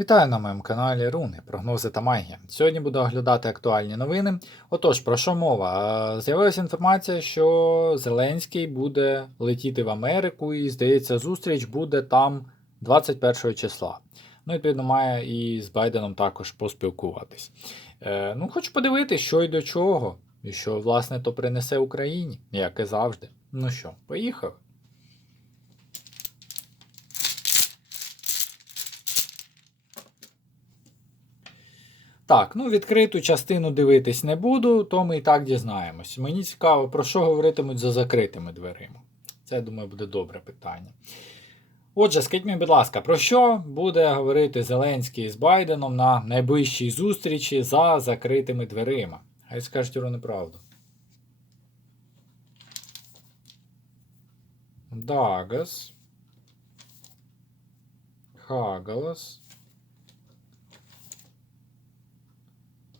Вітаю на моєму каналі Руни, прогнози та магія. Сьогодні буду оглядати актуальні новини. Отож, про що мова? З'явилася інформація, що Зеленський буде летіти в Америку, і, здається, зустріч буде там 21 числа. Ну, відповідно, має і з Байденом також поспілкуватись. Е, ну, хочу подивитися, що і до чого, і що, власне, то принесе Україні, як і завжди. Ну що, поїхали. Так, ну відкриту частину дивитись не буду, то ми і так дізнаємось. Мені цікаво, про що говоритимуть за закритими дверима. Це, думаю, буде добре питання. Отже, скажіть мені, будь ласка, про що буде говорити Зеленський з Байденом на найближчій зустрічі за закритими дверима? Хай скажуть Іру неправду. Дагас. Хагалас.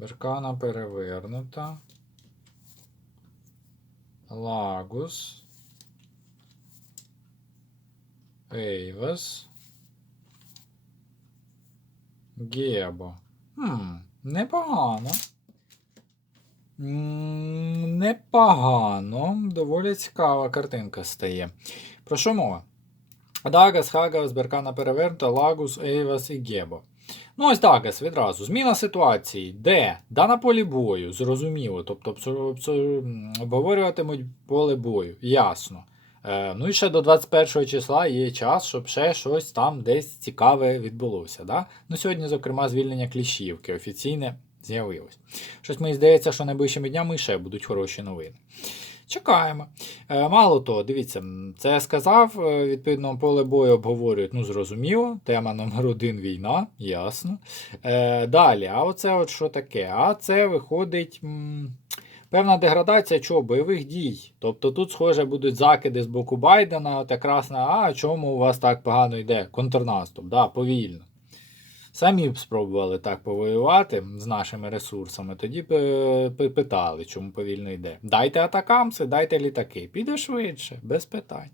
Беркана перевернута. Лагус. Ейвас. Гебо. Хм, непогано. М, Непогано. Доволі цікава картинка стає. Про що мова? Дагас, Хагас, Беркана перевернута, Лагус, Ейвас і Гебо. Ну, ось Дагас відразу. Зміна ситуації. Де? Да на полі бою, зрозуміло. Тобто обговорюватимуть поле бою. Ясно. Е, ну і ще до 21 числа є час, щоб ще щось там десь цікаве відбулося. Да? Ну, сьогодні, зокрема, звільнення кліщівки офіційне з'явилось. Щось мені здається, що найближчими днями ще будуть хороші новини. Чекаємо. Е, Мало того, дивіться, це я сказав. е, Відповідно, поле бою обговорюють, ну зрозуміло. Тема номер один війна, ясно. Е, далі, а оце от що таке? А це виходить. Певна деградація чого? Бойових дій. Тобто тут, схоже, будуть закиди з боку Байдена, от якраз на а чому у вас так погано йде? Контрнаступ, да, повільно. Самі б спробували так повоювати з нашими ресурсами, тоді б е, питали, чому повільно йде. Дайте атакамси, дайте літаки. Піде швидше, без питань.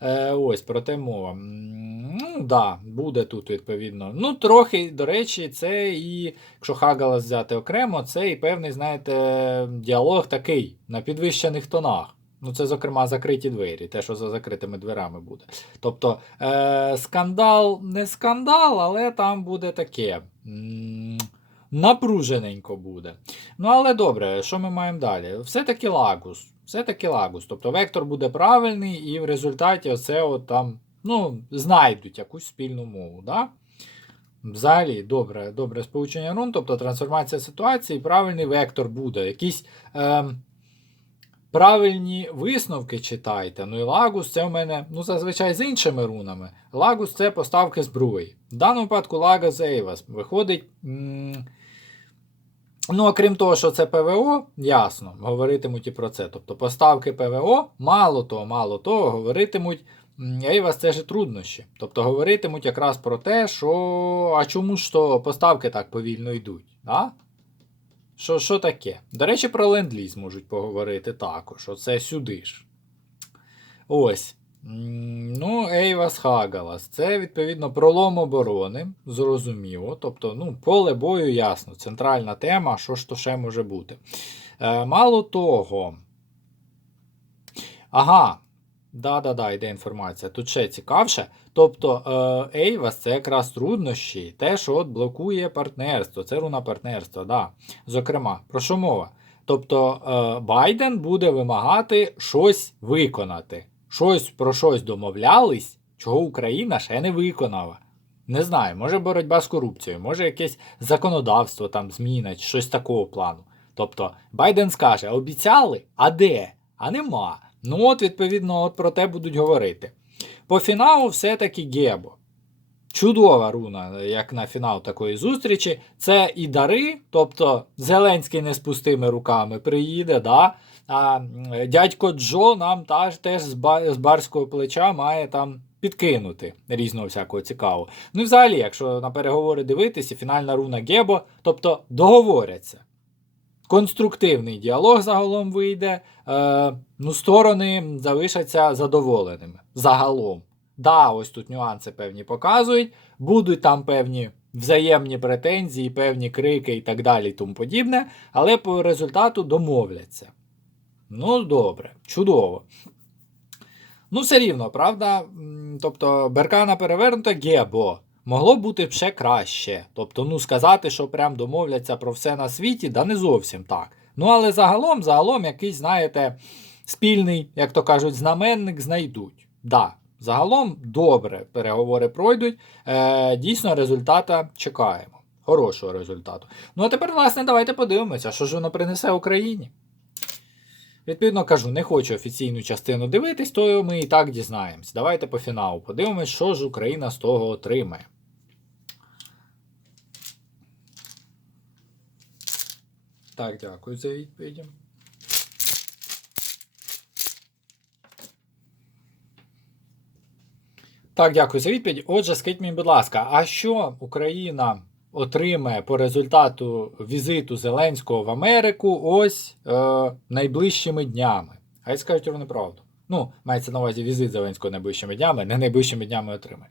Е, ось про те мова. Ну, да, буде тут відповідно. Ну, трохи, до речі, це і, якщо Хагалас взяти окремо, це і певний, знаєте, діалог такий на підвищених тонах. Ну, це, зокрема, закриті двері, те, що за закритими дверами буде. Тобто, е, скандал не скандал, але там буде таке. Напружененько буде. Ну, але добре, що ми маємо далі? Все-таки лагус. Все-таки лагус. Тобто вектор буде правильний, і в результаті оце от там, ну, знайдуть якусь спільну мову. Да? Взагалі, добре, добре сполучення рун, тобто трансформація ситуації, правильний вектор буде. Якісь ем, правильні висновки читайте. Ну і лагус це у мене, ну, зазвичай з іншими рунами. Лагус це поставки зброї. В даному випадку Лагас Ейвас виходить. М- Ну, окрім того, що це ПВО, ясно, говоритимуть і про це. Тобто поставки ПВО, мало того, мало того, говоритимуть. Ейвас це ж труднощі. Тобто говоритимуть якраз про те, що а чому ж то поставки так повільно йдуть. Да? Що, що таке? До речі, про ленд-ліз можуть поговорити також. Оце сюди ж. Ось. Ну, Ейвас Хагалас. Це, відповідно, пролом оборони. Зрозуміло. Тобто, ну, поле бою ясно. Центральна тема, що ж то ще може бути. Е, мало того. Ага. Да-да-да, йде інформація. Тут ще цікавше. Тобто, е, Ейвас це якраз труднощі, те, що от блокує партнерство. Це руна партнерства, да. Зокрема, про що мова? Тобто е, Байден буде вимагати щось виконати. Щось про щось домовлялись, чого Україна ще не виконала. Не знаю, може боротьба з корупцією, може якесь законодавство там змінить, щось такого плану. Тобто Байден скаже: обіцяли, а де? А нема. Ну от, відповідно, от про те будуть говорити. По фіналу все-таки Гебо. Чудова руна, як на фінал такої зустрічі. Це і дари, тобто Зеленський не з пустими руками приїде, да? а дядько Джо нам теж, теж з барського плеча має там підкинути різного всякого цікавого. Ну і взагалі, якщо на переговори дивитися, фінальна руна Гебо, тобто договоряться. Конструктивний діалог загалом вийде, е, ну, сторони залишаться задоволеними. Загалом. Да, ось тут нюанси певні показують, будуть там певні взаємні претензії, певні крики і так далі, і тому подібне, але по результату домовляться. Ну, добре, чудово. Ну, все рівно, правда? Тобто, Беркана перевернута гебо. Могло бути ще краще. Тобто, ну, сказати, що прям домовляться про все на світі, да не зовсім так. Ну, але загалом, загалом, якийсь, знаєте, спільний, як то кажуть, знаменник знайдуть. Да, загалом добре переговори пройдуть. Е, дійсно, результата чекаємо. Хорошого результату. Ну, а тепер, власне, давайте подивимося, що ж воно принесе Україні. Відповідно кажу, не хочу офіційну частину дивитись, то ми і так дізнаємось. Давайте по фіналу подивимось, що ж Україна з того отримає. Так, дякую за відповіді. Так, дякую за відповідь. Отже, скажіть мені, будь ласка, а що Україна отримає по результату візиту Зеленського в Америку ось е, найближчими днями? Хай скажуть вони правду. Ну, мається на увазі візит Зеленського найближчими днями, не найближчими днями отримає.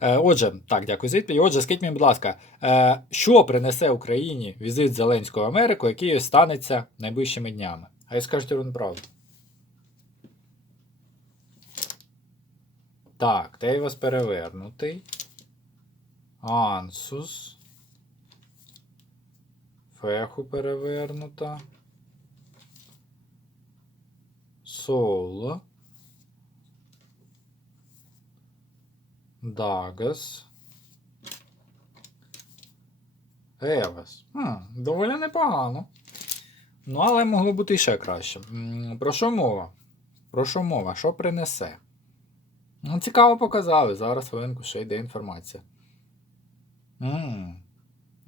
Е, отже, так, дякую за відповідь. Отже, скажіть мені, будь ласка, е, що принесе Україні візит Зеленського в Америку, який станеться найближчими днями? Хай скажуть вони правду. Так, Тейвас перевернутий. Ансус. Феху перевернута. Соло. Дагас. Евас. Хм, доволі непогано. Ну, але могло бути ще краще. М, Про що мова? Про що мова? Що принесе? Ну, цікаво показали. Зараз хвилинку ще йде інформація. м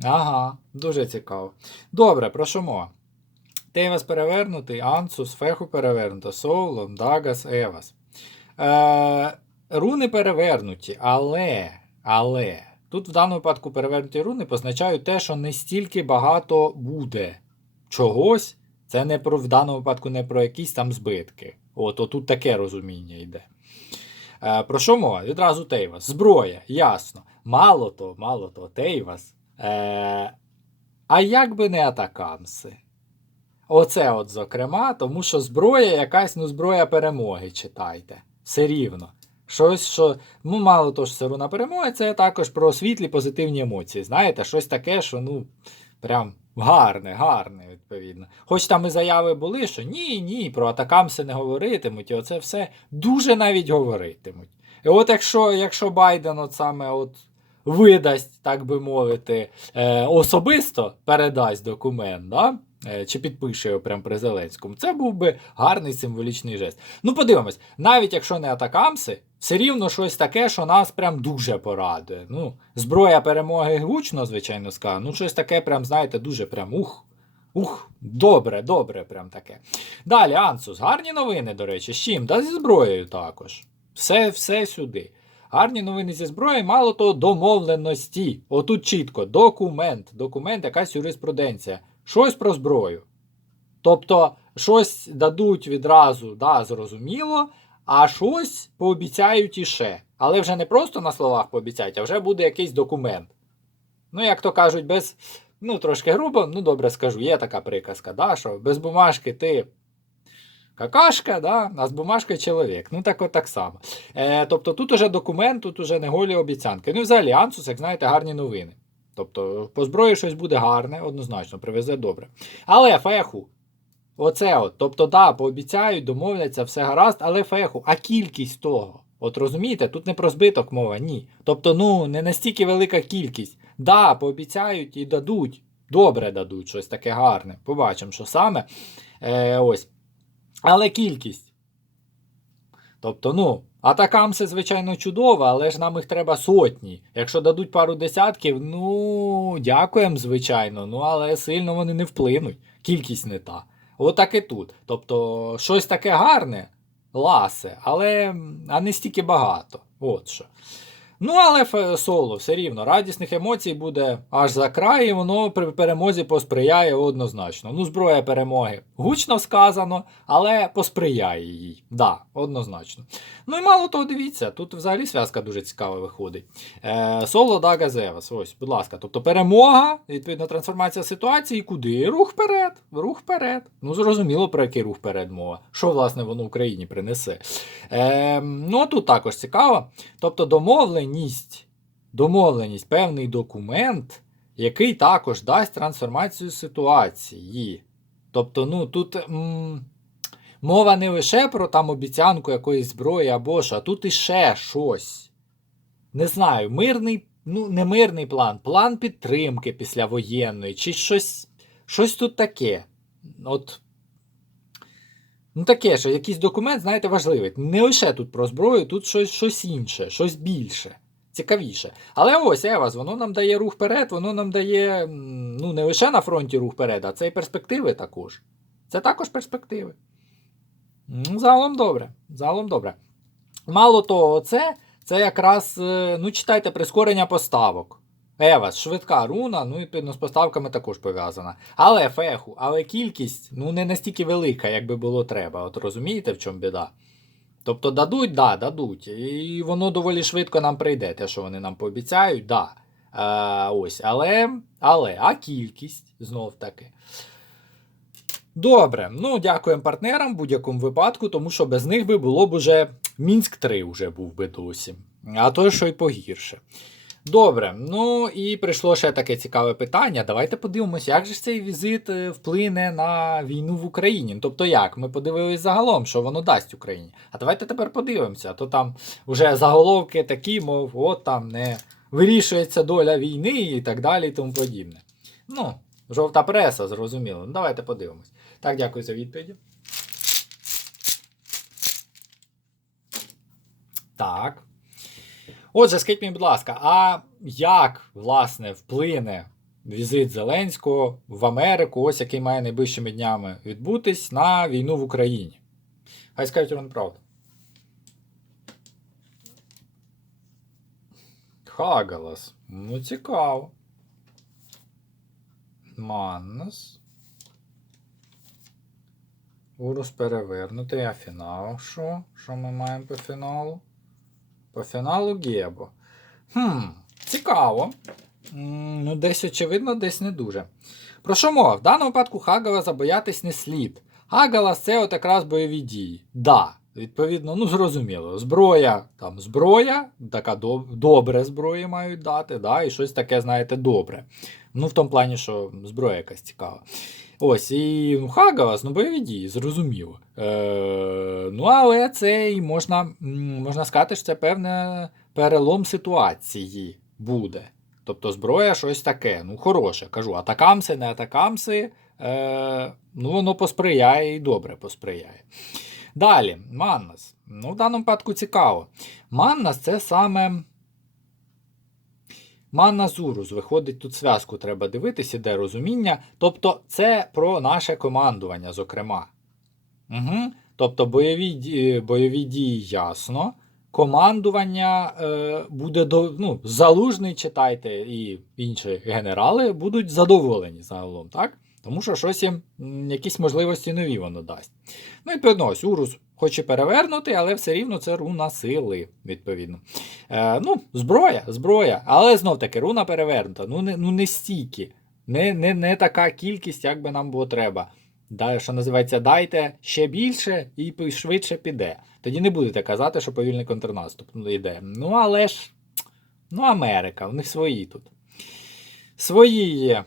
Ага, дуже цікаво. Добре, про що мова? Тейвас перевернутий, Ансус, Феху перевернуто, Соулом, Дагас, Евас. Е, руни перевернуті, але, але. Тут в даному випадку перевернуті руни позначають те, що не стільки багато буде чогось. Це не про в даному випадку не про якісь там збитки. От, отут таке розуміння йде. Е, про що мова? Відразу Тейвас. Зброя, ясно. Мало то, мало то, Тейвас. Е, а як би не атакамси? Оце от, зокрема, тому що зброя якась, ну, зброя перемоги, читайте. Все рівно. Щось, що, ну, мало того, що це руна перемоги, це також про світлі позитивні емоції. Знаєте, щось таке, що, ну, прям гарне, гарне, відповідно. Хоч там і заяви були, що ні, ні, про атакамси не говоритимуть, і оце все дуже навіть говоритимуть. І от якщо, якщо Байден от саме от видасть, так би мовити, е, особисто передасть документ, да? Е, чи підпише прямо при Зеленському, це був би гарний символічний жест. Ну, подивимось, навіть якщо не атакамси, все рівно щось таке, що нас прям дуже порадує. Ну, зброя перемоги гучно, звичайно, скажу, ну щось таке, прям, знаєте, дуже прям ух. Ух, добре, добре, прям таке. Далі, Ансус, гарні новини, до речі, з чим? Да зі зброєю також. Все, все сюди. Гарні новини зі зброєю, мало того, домовленості. Отут чітко, документ, документ, якась юриспруденція. Щось про зброю. Тобто, щось дадуть відразу, да, зрозуміло, а щось пообіцяють іще. Але вже не просто на словах пообіцяють, а вже буде якийсь документ. Ну, як то кажуть, без. Ну, трошки грубо, ну добре скажу, є така приказка, да, що без бумажки ти какашка, да, а з бумажкою чоловік. Ну, так от так само. Е, тобто тут уже документ, тут уже не голі обіцянки. Ну, взагалі, Ансус, як знаєте, гарні новини. Тобто, по зброї щось буде гарне, однозначно, привезе добре. Але феху. Оце от. Тобто, да, пообіцяють, домовляться, все гаразд, але феху, а кількість того. От розумієте, тут не про збиток мова, ні. Тобто, ну, не настільки велика кількість. Да, пообіцяють і дадуть. Добре дадуть щось таке гарне. Побачимо, що саме. Е, ось. Але кількість. Тобто, ну, атакамси, звичайно, чудово, але ж нам їх треба сотні. Якщо дадуть пару десятків, ну, дякуємо, звичайно, ну, але сильно вони не вплинуть. Кількість не та. Отак і тут. Тобто, щось таке гарне, ласе, але а не стільки багато. От що. Ну, але соло все рівно. Радісних емоцій буде аж за край, і воно при перемозі посприяє однозначно. Ну, зброя перемоги. Гучно сказано, але посприяє їй. Да, однозначно. Ну і мало того, дивіться, тут взагалі зв'язка дуже цікава виходить. Е, соло Дага Зевас. Ось, будь ласка. Тобто перемога, відповідно, трансформація ситуації. Куди? Рух вперед. Рух вперед. Ну, зрозуміло, про який рух вперед мова. Що, власне, воно Україні принесе. Е, ну, тут також цікаво. Тобто домовленість, домовленість, певний документ, який також дасть трансформацію ситуації. Тобто, ну тут м, мова не лише про там обіцянку якоїсь зброї або ж, а тут іще щось. Не знаю, мирний, ну, не мирний план, план підтримки післявоєнної, чи щось, щось тут таке. От Ну, таке, що якийсь документ, знаєте, важливий. Не лише тут про зброю, тут щось, щось інше, щось більше, цікавіше. Але ось Евас, воно нам дає рух вперед, воно нам дає ну, не лише на фронті рух вперед, а це і перспективи також. Це також перспективи. Ну, загалом добре. Загалом добре. Мало того, це, це якраз, е, ну, читайте, прискорення поставок. Евас, швидка руна, ну відповідно з поставками також пов'язана. Але феху, але кількість ну не настільки велика, як би було треба. От розумієте, в чому біда? Тобто дадуть, да, дадуть. І воно доволі швидко нам прийде, те, що вони нам пообіцяють, да. Е, ось, але, але, а кількість знов таки. Добре, ну дякуємо партнерам в будь-якому випадку, тому що без них би було б уже Мінськ 3 вже був би досі. А то що й погірше. Добре, ну і прийшло ще таке цікаве питання. Давайте подивимося, як же ж цей візит е, вплине на війну в Україні. Ну, Тобто як? Ми подивились загалом, що воно дасть Україні. А давайте тепер подивимося. То там вже заголовки такі, мов, от там не вирішується доля війни і так далі, і тому подібне. Ну, жовта преса, зрозуміло. Ну, давайте подивимось. Так, дякую за відповіді. Так. Отже, скажіть мені, будь ласка, а як, власне, вплине візит Зеленського в Америку, ось який має найближчими днями відбутись на війну в Україні? Хай скажуть вам правду. Хагалас. Ну, цікаво. Маннас. Урус перевернутий, а фінал що? Що ми маємо по фіналу? По фіналу Гебо. Хм, цікаво. Ну, десь очевидно, десь не дуже. Про що мова? В даному випадку Хагаласа боятись не слід. Хагалас це от якраз бойові дії. Да, відповідно, ну зрозуміло. Зброя, там зброя, така доб- добре зброї мають дати, да, і щось таке, знаєте, добре. Ну, в тому плані, що зброя якась цікава. Ось, і ну, Хагалас, ну, бойові дії, зрозуміло. Е, ну, але це і можна, можна сказати, що це певне перелом ситуації буде. Тобто зброя щось таке, ну, хороше, кажу, атакамси, не атакамси, е, ну, воно посприяє і добре посприяє. Далі, Маннас. Ну, в даному випадку цікаво. Маннас це саме. Манна Зурус. Виходить, тут зв'язку треба дивитися, де розуміння. Тобто, це про наше командування, зокрема. Угу. Тобто, бойові, бойові дії ясно. Командування е, буде до, ну, залужний, читайте, і інші генерали будуть задоволені загалом, так? Тому що щось їм якісь можливості нові воно дасть. Ну, відповідно, ось Урус хоче перевернути, але все рівно це руна сили, відповідно. Е, ну, зброя, зброя, але знов таки руна перевернута. Ну, не, ну, не стільки. Не, не, не така кількість, як би нам було треба. Да, що називається, дайте ще більше і швидше піде. Тоді не будете казати, що повільний контрнаступ йде. Ну, але ж, ну, Америка, в них свої тут. Свої є,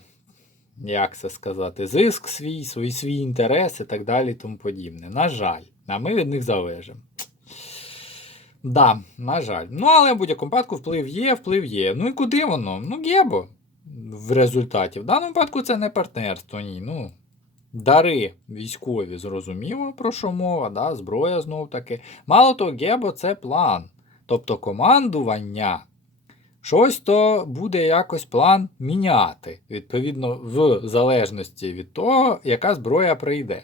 як це сказати, зиск свій, свої свій інтерес і так далі, і тому подібне. На жаль, а ми від них залежимо. Да, на жаль. Ну, але в будь-якому випадку вплив є, вплив є. Ну і куди воно? Ну, Гебо в результаті. В даному випадку це не партнерство, ні. Ну, дари військові, зрозуміло, про що мова, да? зброя знов таки. Мало того, Гебо це план. Тобто командування. Щось то буде якось план міняти, відповідно, в залежності від того, яка зброя прийде.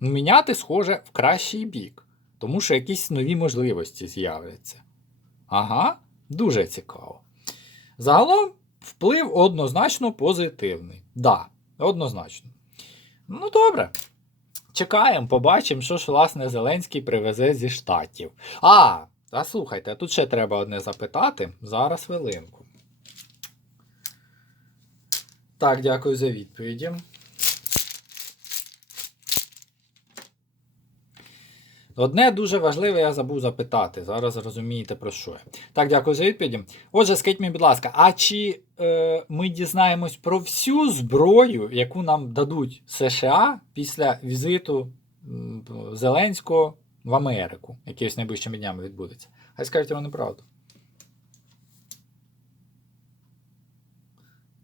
Міняти, схоже, в кращий бік, тому що якісь нові можливості з'являться. Ага, Дуже цікаво. Загалом вплив однозначно позитивний. Да, однозначно. Ну, добре. Чекаємо, побачимо, що ж, власне, Зеленський привезе зі штатів. А, а слухайте, тут ще треба одне запитати. Зараз хвилинку. Так, дякую за відповіді. Одне дуже важливе я забув запитати. Зараз розумієте про що я. Так, дякую за відповіді. Отже, скажіть мені, будь ласка, а чи е, ми дізнаємось про всю зброю, яку нам дадуть США після візиту Зеленського в Америку, який ось найближчими днями відбудеться? Хай скажуть вони правду.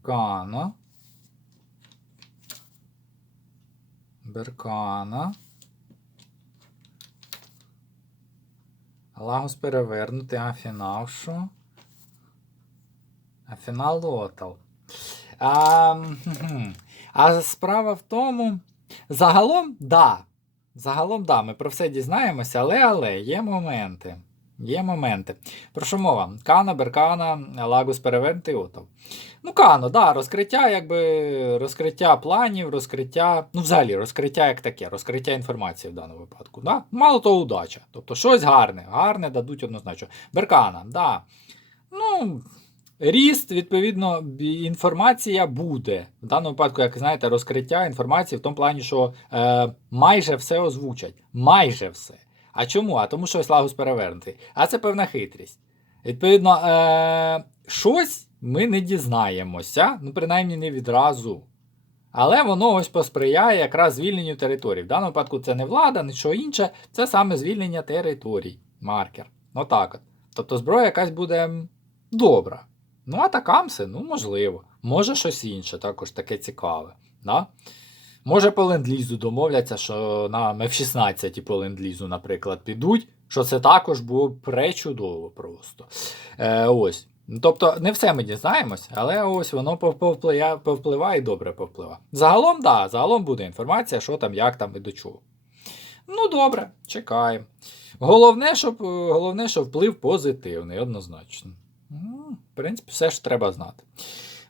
Кана. Беркана. Лагус перевернути, а фінал що? А фінал лотал. А, а справа в тому. Загалом, да. Загалом, да, ми про все дізнаємося, але але є моменти. Є моменти. Про що мова? Кана, Беркана, Лагус перевернути, Отов. Ну, Кано, да, розкриття, якби розкриття планів, розкриття, ну, взагалі, розкриття як таке, розкриття інформації в даному випадку. Да? Мало того, удача. Тобто щось гарне, гарне дадуть однозначно. Беркана, да. Ну, ріст, відповідно, інформація буде. В даному випадку, як знаєте, розкриття інформації в тому плані, що е, майже все озвучать. Майже все. А чому? А тому, що ось лагус перевернутий. А це певна хитрість. Відповідно, е, щось ми не дізнаємося, ну, принаймні не відразу. Але воно ось посприяє якраз звільненню територій. В даному випадку це не влада, нічого інше, це саме звільнення територій. Маркер. Отак от. Тобто зброя якась буде добра. Ну, а такамси, ну, можливо. Може щось інше, також таке цікаве. Да? Може, по ленд-лізу домовляться, що на F-16 по ленд-лізу, наприклад, підуть, що це також було пречудово просто. Е, ось. Тобто, не все ми дізнаємось, але ось воно повпливає, повпливає і добре повпливає. Загалом, да, загалом буде інформація, що там, як там і до чого. Ну, добре, чекаємо. Головне, щоб, головне, щоб вплив позитивний, однозначно. В принципі, все ж треба знати.